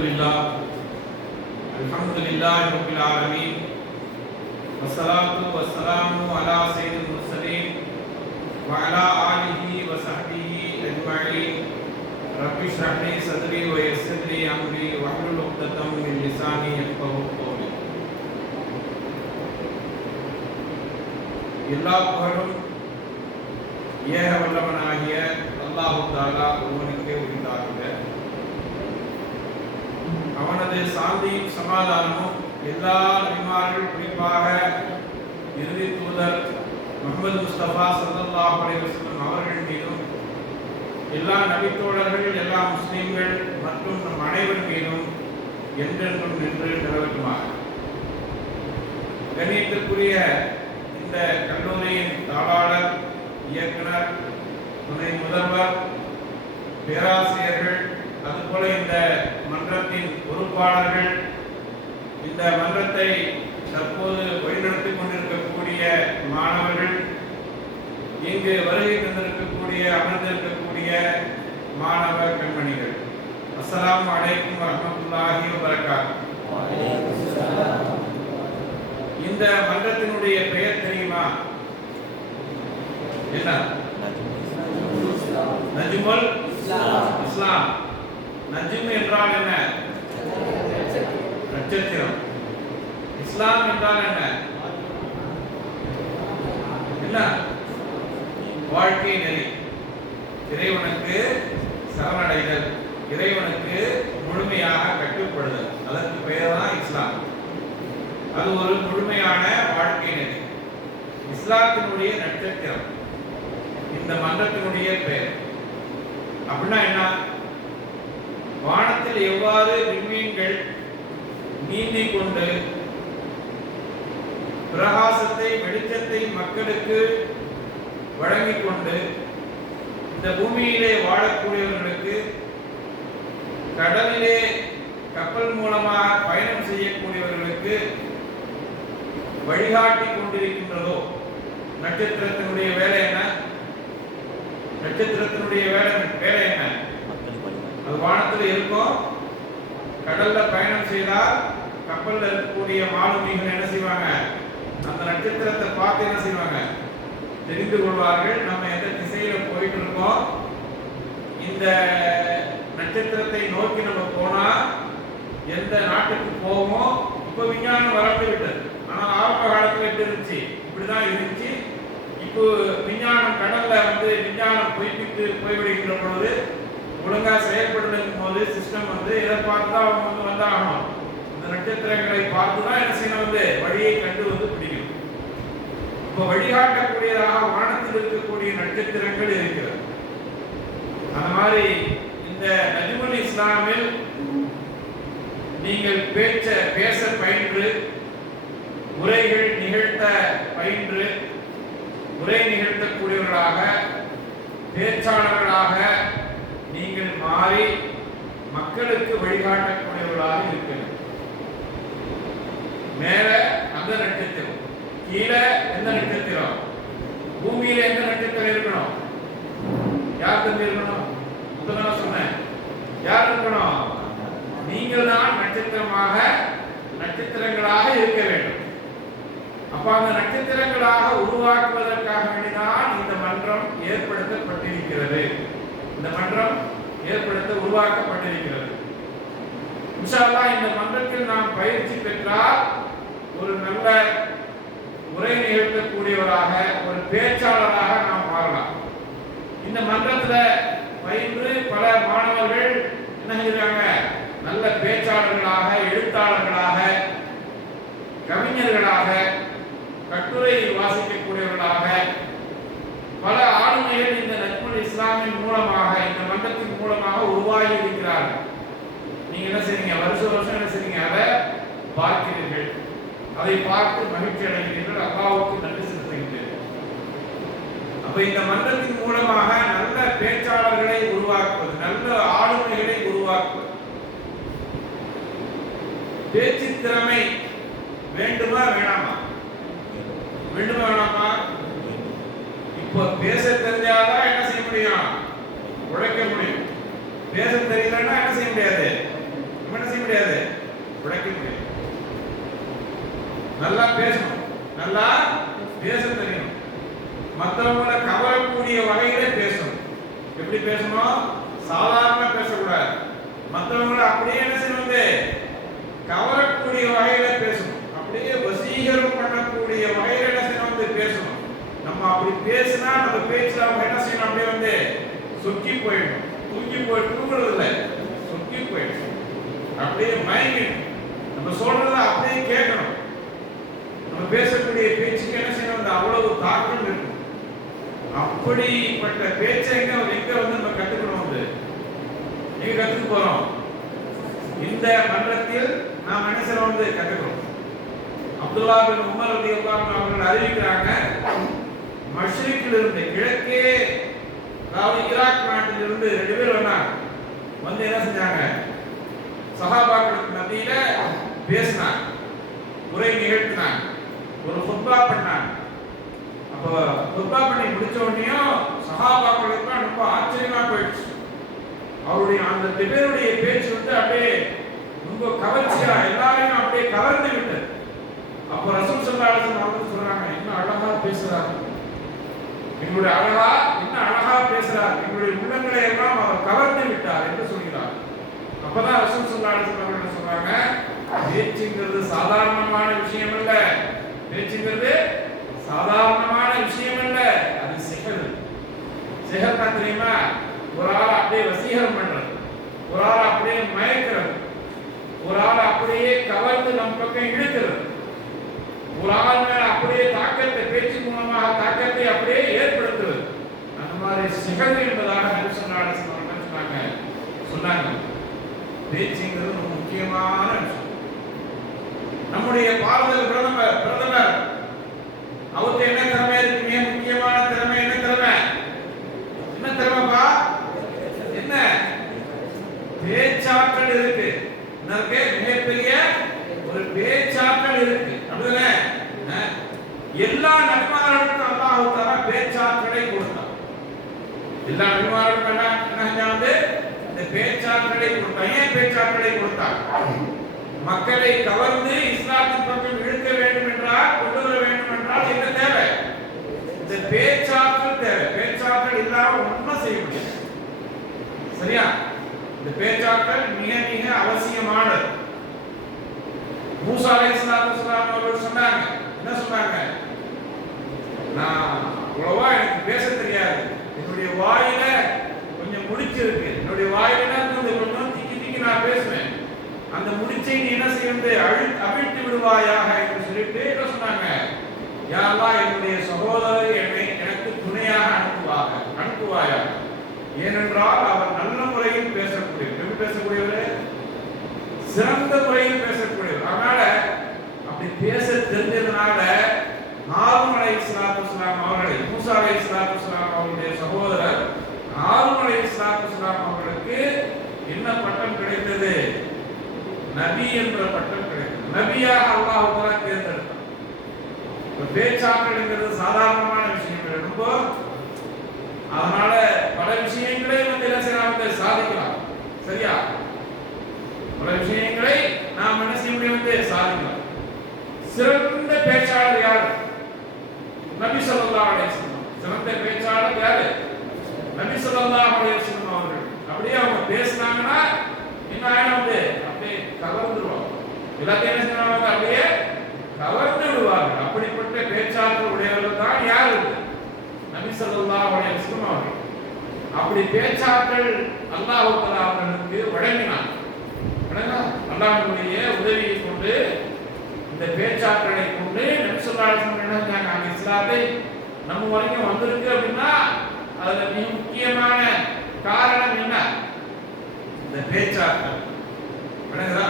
لله الحمد لله رب العالمين والصلاة والسلام على سيد المرسلين وعلى آله وصحبه أجمعين رب اشرح لي صدري ويسر لي أمري واحلل عقدة من لساني يفقهوا قولي எல்லா புகழும் ஏக வல்லவனாகிய அல்லாஹு தாலா ஒருவனுக்கே அவனது சாந்தியும் சமாதானமும் எல்லா நபிமார்கள் குறிப்பாக இறுதி தூதர் முகமது முஸ்தபா சல்லா அலைஹி அவர்கள் மீதும் எல்லா நபித்தோழர்கள் எல்லா முஸ்லீம்கள் மற்றும் நம் அனைவர் மீதும் என்றென்றும் நின்று நிலவட்டுமாக கணியத்திற்குரிய இந்த கல்லூரியின் தாளாளர் இயக்குனர் துணை முதல்வர் பேராசிரியர்கள் அதுபோல இந்த மன்றத்தின் பொறுப்பாளர்கள் இந்த மன்றத்தை தற்போது வழிநடத்திக் கொண்டிருக்கக்கூடிய மாணவர்கள் இங்கு வருகை தந்திருக்கக்கூடிய அமர்ந்திருக்கக்கூடிய மாணவ கண்மணிகள். அஸ்லாம் அலைக்கும் வரஹ்மத்துல்லாஹி வபரகாத்துஹு இந்த மன்றத்தினுடைய பெயர் தெரியுமா? என்ன? நஜ்முல் இஸ்லாம். நஜிம் என்றால் என்ன? நட்சத்திரம். இஸ்லாம் என்றால் என்ன? என்ன? வாழ்க்கை நெறி. இறைவனுக்கு சரணடைதல். இறைவனுக்கு முழுமையாக கட்டுப்படுதல். அதற்கு பெயர் தான் இஸ்லாம். அது ஒரு முழுமையான வாழ்க்கை நெறி. இஸ்லாத்தினுடைய நட்சத்திரம். இந்த மன்றத்தினுடைய பெயர். அப்படின்னா என்ன? வானத்தில் எவ்வாறு விண்மீன்கள் நீந்தி கொண்டு பிரகாசத்தை வெளிச்சத்தை மக்களுக்கு வழங்கிக் கொண்டு இந்த பூமியிலே வாழக்கூடியவர்களுக்கு கடலிலே கப்பல் மூலமாக பயணம் செய்யக்கூடியவர்களுக்கு வழிகாட்டி கொண்டிருக்கின்றதோ? நட்சத்திரத்தினுடைய வேலை என்ன? நட்சத்திரத்தினுடைய வேலை வேலை என்ன? அது வானத்தில் இருக்கும். கடல்ல பயணம் செய்தால் கப்பல்ல இருக்கக்கூடிய மாலுமிகள் என்ன செய்வாங்க? அந்த நட்சத்திரத்தை பார்த்து என்ன செய்வாங்க? தெரிந்து கொள்வார்கள். நம்ம எந்த திசையில போயிட்டு இருக்கோம்? இந்த நட்சத்திரத்தை நோக்கி நம்ம போனா எந்த நாட்டுக்கு போவோம் இப்ப விஞ்ஞானம் வளர்ந்து விட்டது. ஆனா ஆரம்ப காலத்துல எப்படி இருந்துச்சு? இப்படிதான் இருந்துச்சு. இப்போ விஞ்ஞானம் கடல்ல வந்து விஞ்ஞானம் பொய்ப்பித்து போய்விடுகின்ற பொழுது ஒழுங்கா செயல்படுத்தும் போது சிஸ்டம் வந்து இதை பார்த்து தான் அவங்க வந்து வந்தாகணும். இந்த நட்சத்திரங்களை பார்த்து தான் என்ன செய்யணும் வந்து? வழியை கண்டு வந்து பிடிக்கும் இப்போ வழிகாட்டக்கூடியதாக வானத்தில் இருக்கக்கூடிய நட்சத்திரங்கள் இருக்கிறது. அந்த மாதிரி இந்த நஜிமுல் இஸ்லாமில் நீங்கள் பேச்ச பேச பயின்று உரைகள் நிகழ்த்த பயின்று உரை நிகழ்த்தக்கூடியவர்களாக பேச்சாளர்களாக மாறி மக்களுக்கு வழிகாட்டக்கூடியவர்களாக இருக்கிறது மேல அந்த நட்சத்திரம் கீழே எந்த நட்சத்திரம் பூமியில எந்த நட்சத்திரம் இருக்கணும்? யார் தம்பி முதல்ல சொன்னேன். யார் இருக்கணும்? நீங்கள் தான் நட்சத்திரமாக நட்சத்திரங்களாக இருக்க வேண்டும். அப்ப அந்த நட்சத்திரங்களாக உருவாக்குவதற்காக வேண்டிதான் இந்த மன்றம் ஏற்படுத்தப்பட்டிருக்கிறது. இந்த மன்றம் ஏற்படுத்த உருவாக்கப்பட்டிருக்கிறது. இன்ஷா அல்லாஹ் இந்த மன்றத்தில் நாம் பயிற்சி பெற்றால் ஒரு நல்ல உரை நிகழ்த்தக்கூடியவராக ஒரு பேச்சாளராக நாம் மாறலாம். இந்த மன்றத்தில் பயின்று பல மாணவர்கள் என்ன செய்கிறாங்க? நல்ல பேச்சாளர்களாக எழுத்தாளர்களாக கவிஞர்களாக கட்டுரை வாசிக்கக்கூடியவர்களாக பல ஆளுமைகள் இந்த நஜ்முல் இஸ்லாமின் மூலமாக இந்த மன்றத்தின் மூலமாக உருவாகி இருக்கிறார்கள் நீங்க என்ன செய்றீங்க? வருஷ வருஷம் என்ன செய்றீங்க? அதை பார்க்கிறீர்கள். அதை பார்த்து மகிழ்ச்சி அடைகிறீர்கள். அல்லாவுக்கு நன்றி செலுத்துகின்றீர்கள் அப்ப இந்த மன்றத்தின் மூலமாக நல்ல பேச்சாளர்களை உருவாக்குவது நல்ல ஆளுமைகளை உருவாக்குவது. பேச்சு திறமை வேண்டுமா வேணாமா? வேண்டுமா வேணாமா இப்போ பேச தெரிஞ்சாதான் என்ன செய்ய முடியும் உழைக்க முடியும் பேச தெரியலன்னா என்ன செய்ய முடியாது நம்ம என்ன செய்ய நல்லா பேசணும். நல்லா பேச தெரியணும். மற்றவங்களை கவரக்கூடிய வகையில பேசணும். எப்படி பேசணும்? சாதாரண பேசக்கூடாது. மற்றவங்களை அப்படியே என்ன செய்வது கவரக்கூடிய வகையில பேசணும். அப்படியே வசீகரம் பண்ணக்கூடிய வகையில என்ன செய்யணும்? பேசணும். நம்ம அப்படி பேசினா நம்ம பேச்சு அவங்க என்ன செய்யணும்? அப்படியே வந்து சொக்கி போயிடும் தூக்கி போய் தூங்குறது இல்லை சொக்கி போயிடும் அப்படியே மயங்கிடும் நம்ம சொல்றது அப்படியே கேட்கணும் நம்ம பேசக்கூடிய பேச்சுக்கு என்ன செய்யணும் அந்த அவ்வளவு தாக்கம் இருக்கும் அப்படிப்பட்ட பேச்சை எங்க எங்க வந்து நம்ம கத்துக்கணும் வந்து. எங்க கத்துக்க போறோம்? இந்த மன்றத்தில் நாம் மனுஷன் வந்து கத்துக்கிறோம் அப்துல்லா பின் உமர் ரலி அவர்கள் அறிவிக்கிறாங்க மஷ்ரிக்கில் இருந்து கிழக்கே அதாவது ஈராக் நாட்டில் இருந்து ரெண்டு பேர் வந்தாங்க. வந்து என்ன செஞ்சாங்க? சகாபாக்களுக்கு மத்தியில பேசினாங்க. உரை நிகழ்த்தினாங்க. ஒரு ஃபுட்பா பண்ணாங்க. துப்பா பண்ணி முடிச்ச உடனேயும் சகாபாக்களுக்கு ரொம்ப ஆச்சரியமா போயிடுச்சு. அவருடைய அந்த ரெண்டு பேச்சு வந்து அப்படியே ரொம்ப கவர்ச்சியா எல்லாரையும் அப்படியே கவர்ந்து விட்டது. அப்ப ரசம் ஸல்லல்லாஹு அலைஹி சொல்றாங்க இன்னும் அழகா பேசுறாரு. எங்களுடைய அழகா இன்னும் அழகா பேசுறார். எங்களுடைய உள்ளங்களை எல்லாம் அவர் கவர்ந்து விட்டார் என்று சொல்கிறார். அப்பதான் ரசம் ஸல்லல்லாஹு அலைஹி அவர்கள் சொல்றாங்க பேச்சுங்கிறது சாதாரணமான விஷயம் இல்லை பேச்சுங்கிறது சாதாரணமான விஷயம் அல்ல அது சிகர். சிகர்னா தெரியுமா ஒரு ஆள் அப்படியே வசீகரம் பண்றது. ஒரு ஆள் அப்படியே மயக்கிறது. ஒரு ஆள் அப்படியே கவர்ந்து நம் பக்கம் இழுக்கிறது. ஒரு ஆள் மேல அப்படியே தாக்கத்தை பேச்சு மூலமாக தாக்கத்தை அப்படியே ஏற்படுத்துவது. அந்த மாதிரி சிகர் என்பதாக சொன்னாங்க. சொன்னாங்க. பேச்சுங்கிறது முக்கியமான விஷயம். நம்முடைய பாரத அவருக்கு என்ன திறமை இருக்கு? மிக முக்கியமான திறமை என்ன திறமை? என்ன திறமைப்பா? என்ன? பேச்சாற்றல் இருக்கு. என்ன மிகப்பெரிய ஒரு பேச்சாற்றல் இருக்கு. அப்படிதானே? அஹ், எல்லா நபிமார்களுக்கும் அல்லாஹ் தர பேச்சாற்றலை கொடுத்தான். எல்லா நபிமார்களுக்கும் என்ன? என்ன இந்த பேச்சாற்றலை கொடுத்தான். ஏன் பேச்சாற்றலை கொடுத்தான்? மக்களை கவர்ந்து இஸ்லாத்தின் பக்கம் இழுக்க வேண்டும் என்றால் கொண்டு வர வேண்டும் என்றால் என்ன தேவை இந்த பேச்சாற்றல் தேவை. பேச்சாற்றல் இல்லாம ஒன்றும் செய்ய முடியாது. சரியா? இந்த பேச்சாற்றல் மிக மிக அவசியமானது. மூசா அலைஹிஸ்ஸலாத்து வஸலாம் அவர்கள் சொன்னாங்க. என்ன சொன்னாங்க? நான் அவ்வளவா எனக்கு பேச தெரியாது. என்னுடைய வாயில கொஞ்சம் முடிச்சிருக்கு. என்னுடைய வாயில கொஞ்சம் திக்கி திக்கி நான் பேசுவேன். அந்த முடிச்சை நீ என்ன செய்ய அழு அவிழ்த்து விடுவாயாக என்று சொல்லிட்டு என்ன சொன்னாங்க? யாரா என்னுடைய சகோதரர் என்னை எனக்கு துணையாக அனுப்புவாக அனுப்புவாயாக. ஏனென்றால் அவர் நல்ல முறையில் பேசக்கூடியவர். எப்படி பேசக்கூடியவர்? சிறந்த முறையில் பேசக்கூடியவர். அதனால அப்படி பேச தெரிஞ்சதுனால ஹாரூன் இஸ்லாத்து இஸ்லாம் அவர்களை மூசா அலை இஸ்லாத்து இஸ்லாம் அவருடைய சகோதரர் ஹாரூன் இஸ்லாத்து இஸ்லாம் அவர்களுக்கு என்ன பட்டம் கிடைத்தது? நபி என்ற பட்டம் கிடைத்தது. நபியாக அல்லாஹ் பேச்சாற்றல்ங்கிறது சாதாரணமான விஷயம் ரொம்ப அதனால பல விஷயங்களை வந்து என்ன செய்யலாம் வந்து சாதிக்கலாம். சரியா? பல விஷயங்களை நாம் என்ன செய்ய முடியும்? வந்து சாதிக்கலாம். சிறந்த பேச்சாளர் யார்? நபி சொல்லா அலைஹி சிறந்த பேச்சாளர் யாரு? நபி சொல்லா அலைஹி சொல்லணும் அவர்கள். அப்படியே அவங்க பேசினாங்கன்னா என்ன ஆயிடும் வந்து? அப்படியே கவர்ந்துருவாங்க. எல்லாத்தையும் என்ன செய்யணும் அப்படிப்பட்ட பேச்சாற்றல் உடையவர்கள் தான் யார்? நபி சொல்லா உடைய அவர்கள். அப்படி பேச்சாற்றல் அல்லாஹ் அவர்களுக்கு வழங்கினார். அல்லாஹனுடைய உதவியை கொண்டு இந்த பேச்சாற்றலை கொண்டு நபி சொல்லா அலைஹி என்ன அந்த இஸ்லாத்தை நம்ம வரைக்கும் வந்திருக்கு அப்படின்னா அதுல மிக முக்கியமான காரணம் என்ன? இந்த பேச்சாற்றல். விளங்குதா?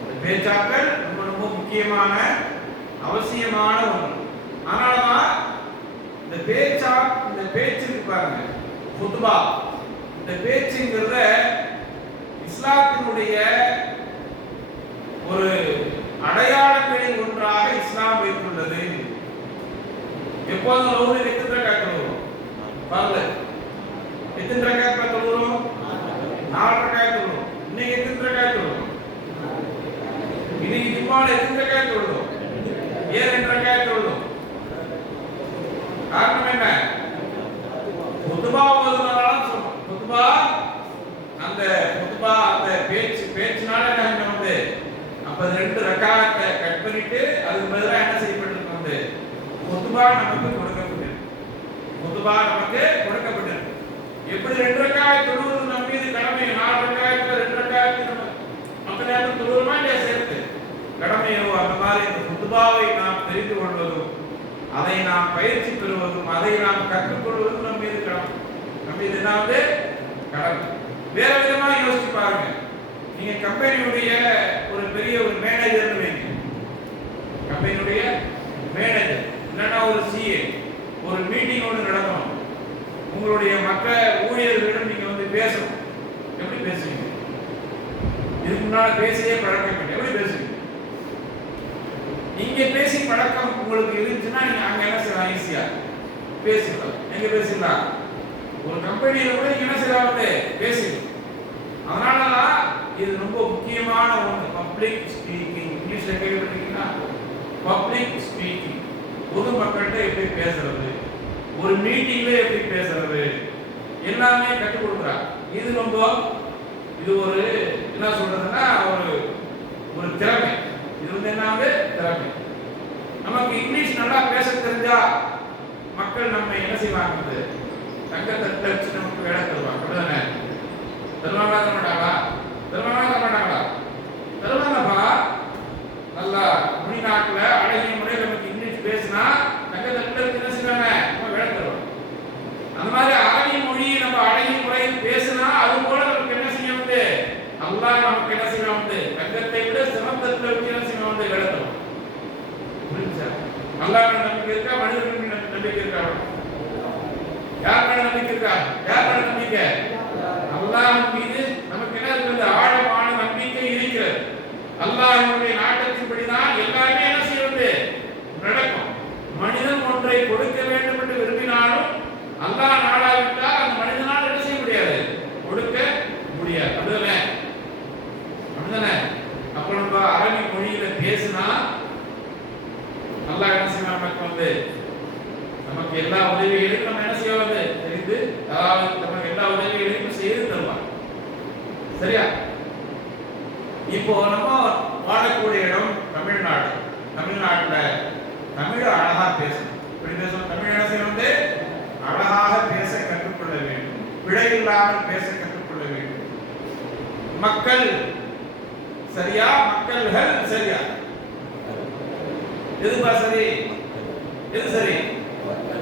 இந்த பேச்சாற்றல் ரொம்ப ரொம்ப முக்கியமான அவசியமான ஒன்று. அதனாலதான் இந்த பேச்சா இந்த பேச்சு பாருங்க இந்த பேச்சுங்கிறத இஸ்லாத்தினுடைய ஒரு அடையாளங்களில் ஒன்றாக இஸ்லாம் வைத்துள்ளது. எப்போதும் ஒரு எத்தனை ரக்காத் வரும்? வரல எத்தனை ரக்காத் தொழுகிறோம் நாலு ரக்காத் வரும். இன்னைக்கு எத்தனை ரக்காத் வரும்? இன்னைக்கு ஜும்மால எத்தனை ரக்காத் வரும்? ஏன் ரெண்டு ரக்காயத் தொழுதோம் காரணம் என்ன? புதுபா ஓதுனதால சொல்றோம். அந்த புதுபா அந்த பேச்சு பேச்சுனால என்ன வந்து அப்ப ரெண்டு ரக்காயத்தை கட் பண்ணிட்டு அதுக்கு பதிலா என்ன செய்யப்பட்டிருக்கு வந்து புதுபா நமக்கு கொடுக்கப்பட்டிருக்கு புதுபா நமக்கு கொடுக்கப்பட்டிருக்கு எப்படி ரெண்டு ரக்காயத் தொழுவது நம்ம மீது கடமை? நாலு ரக்காயத்துல ரெண்டு ரக்காயத்து நம்ம மற்ற நேரத்தில் இல்லையா கடமையோ அந்த மாதிரி இந்த குத்துபாவை நாம் தெரிந்து கொள்வதும் அதை நாம் பயிற்சி பெறுவதும் அதை நாம் கற்றுக்கொள்வதும் நம்ம மீது கடமை. நம்ம மீது என்ன வந்து கடமை. வேற விதமா யோசிச்சு பாருங்க. நீங்க கம்பெனியுடைய ஒரு பெரிய ஒரு மேனேஜர் வைங்க கம்பெனியுடைய மேனேஜர் இல்லைன்னா ஒரு சிஏ ஒரு மீட்டிங் ஒன்று நடக்கணும் உங்களுடைய மற்ற ஊழியர்களிடம் நீங்க வந்து பேசணும் எப்படி பேசுவீங்க இதுக்கு முன்னால பேசியே பழக்கம் இல்லை எப்படி பேசுவீங்க நீங்க பேசி பழக்கம் உங்களுக்கு இருந்துச்சுன்னா நீங்க அங்க என்ன செய்யலாம் ஈஸியா பேசிக்கலாம் எங்க பேசிடலாம் ஒரு கம்பெனியில கூட நீங்க என்ன செய்யலாம் வந்து பேசிக்கலாம் அதனாலதான் இது ரொம்ப முக்கியமான ஒன்று பப்ளிக் ஸ்பீக்கிங் இங்கிலீஷ்ல கேள்விப்பட்டீங்கன்னா பப்ளிக் ஸ்பீக்கிங் பொது மக்கள்கிட்ட எப்படி பேசுறது. ஒரு மீட்டிங்ல எப்படி பேசுறது? எல்லாமே கற்றுக் கொடுக்குறா இது ரொம்ப இது ஒரு என்ன சொல்றதுன்னா ஒரு ஒரு திறமை. இது வந்து என்ன வந்து திறமை. நமக்கு இங்கிலீஷ் நல்லா பேச தெரிஞ்சா மக்கள் நம்ம என்ன செய்வாங்க தங்கத்தை வச்சு நமக்கு வேலை தருவாங்க. அப்படிதானே தருவாங்களா தர மாட்டாங்களா தருவாங்களா தர மாட்டாங்களா தருவாங்கப்பா நாட்டத்தின்படிதான் மக்கள் சரியா மக்கள்கள் சரியா? எதுப்பா சரி? எது சரி?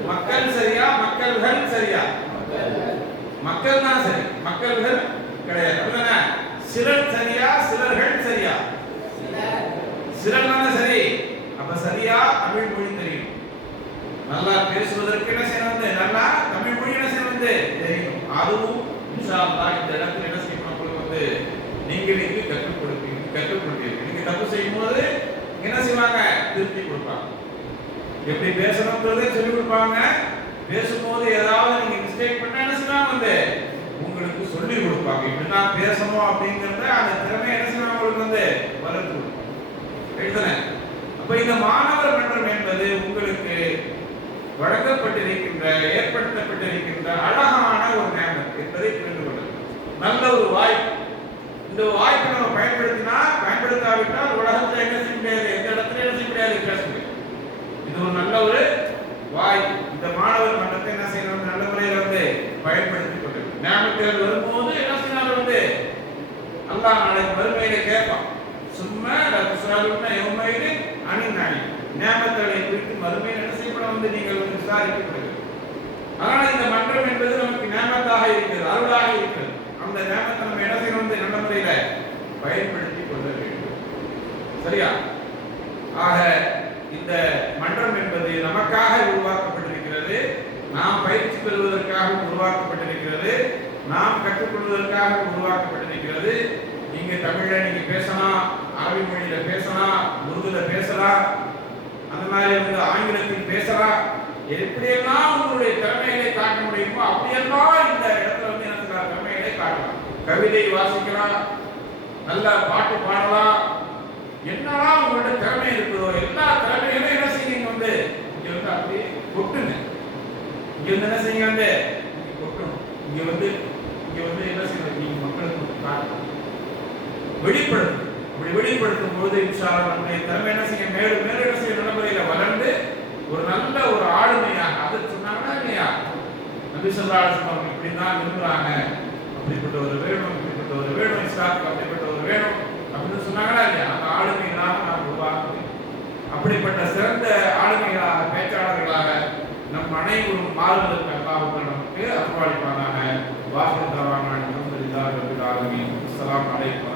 மக்கள் சரியா மக்கள்கள் சரியா? மக்கள் தான் சரி. மக்கள்கள் கிடையாது. சிலர் சரியா சிலர்கள் சரியா? சிலர் தானே சரி. அப்ப சரியா தமிழ் மொழி தெரியும். நல்லா பேசுவதற்கு என்ன செய்யணும் நல்லா தமிழ் மொழி என்ன செய்யணும் தெரியும். அதுவும் இன்ஷா அல்லாஹ் இந்த இடத்துல வந்து நீங்களுக்கு கற்றுக் கொடுப்பீங்க கற்றுக் கொடுப்பீங்க நீங்க தப்பு செய்யும் போது என்ன செய்வாங்க? திருப்பி கொடுப்பாங்க. எப்படி பேசணும்ன்றதை சொல்லி கொடுப்பாங்க. பேசும்போது ஏதாவது நீங்க மிஸ்டேக் பண்ணா என்ன செய்வாங்க வந்து? உங்களுக்கு சொல்லி கொடுப்பாங்க. இப்படிதான் பேசணும் அப்படிங்கறத அந்த திறமை என்ன செய்வாங்க உங்களுக்கு வந்து? வளர்த்து கொடுப்பாங்க. ரைட்டுதானே அப்ப இந்த மாணவர் மன்றம் என்பது உங்களுக்கு வழங்கப்பட்டிருக்கின்ற ஏற்படுத்தப்பட்டிருக்கின்ற அழகான ஒரு நேரம் என்பதை புரிந்து கொள்ளுங்கள். நல்ல ஒரு வாய்ப்பு. இந்த வாய்ப்பை நம்ம பயன்படுத்தினா பயன்படுத்தாவிட்டால் உலகத்துல என்ன செய்ய முடியாது? எந்த இடத்துல என்ன செய்ய முடியாது? பேச இது ஒரு நல்ல ஒரு வாய்ப்பு இந்த மாணவர் மன்றத்தை என்ன செய்யணும்? நல்ல முறையில் வந்து பயன்படுத்திக் கொண்டிருக்கோம் ஞாபகத்தில் வரும்போது என்ன செய்யணும் வந்து? அல்லாஹ் நாளைக்கு வறுமையில கேட்பான். சும்மா சுராலுன்னா எவ்வளவு அணிந்தாங்க ஞாபகங்களை குறித்து மறுமையில் என்ன செய்யப்பட வந்து நீங்கள் வந்து விசாரிக்கப்படுகிறது ஆனால் இந்த மன்றம் என்பது நமக்கு ஞாபகத்தாக இருக்கிறது அருளாக இருக்கிறது. அந்த ஞாபகத்தை நம்ம என்ன செய்யணும் வந்து நல்ல முறையில பயன்படுத்திக் கொள்ள வேண்டும். சரியா? ஆக இந்த மன்றம் என்பது நமக்காக உருவாக்கப்பட்டிருக்கிறது. நாம் பயிற்சி பெறுவதற்காக உருவாக்கப்பட்டிருக்கிறது. நாம் கற்றுக்கொள்வதற்காக உருவாக்கப்பட்டிருக்கிறது. நீங்க தமிழ்ல நீங்க பேசலாம் அரபி மொழியில பேசலாம் உருதுல பேசலாம் அந்த மாதிரி வந்து ஆங்கிலத்தில் பேசலாம். எப்படியெல்லாம் உங்களுடைய திறமைகளை காட்ட முடியுமோ அப்படியெல்லாம் இந்த இடத்துல கவிதை வாசிக்கலாம் நல்லா பாட்டு பாடலாம். என்னதான் உங்கள்கிட்ட திறமை இருக்குதோ? எல்லா திறமையுமே என்ன செய்யுங்க வந்து? இங்க வந்து அப்படியே கொட்டுங்க. இங்க வந்து என்ன செய்யுங்க வந்து? கொட்டணும். இங்க வந்து இங்க வந்து என்ன செய்யணும்? நீங்க மக்களுக்கு காட்டணும் வெளிப்படுத்தும் அப்படி வெளிப்படுத்தும் போது இன்ஷால்லா நம்முடைய திறமை என்ன செய்ய மேலும் மேலும் என்ன செய்ய நடைமுறையில வளர்ந்து ஒரு நல்ல ஒரு ஆளுமையாக அது சொன்னாங்கன்னா இல்லையா? நபி சொல்லாசம் இப்படிதான் விரும்புறாங்க. இப்படிப்பட்ட ஒரு வேணும் இப்படிப்பட்ட ஒரு வேணும் இஸ்லாத்துக்கு அப்படிப்பட்ட ஒரு வேணும் அப்படின்னு சொன்னாங்களா இல்லையா? அந்த ஆளுமைகளாக நாம் உருவாக்க அப்படிப்பட்ட சிறந்த ஆளுமைகளாக பேச்சாளர்களாக நம் அனைவரும் மாறுவதற்கு அல்லாவுக்கு நமக்கு அருள்வாளிப்பானாக வாசல் தவானாக அஸ்லாம் வலைக்கம்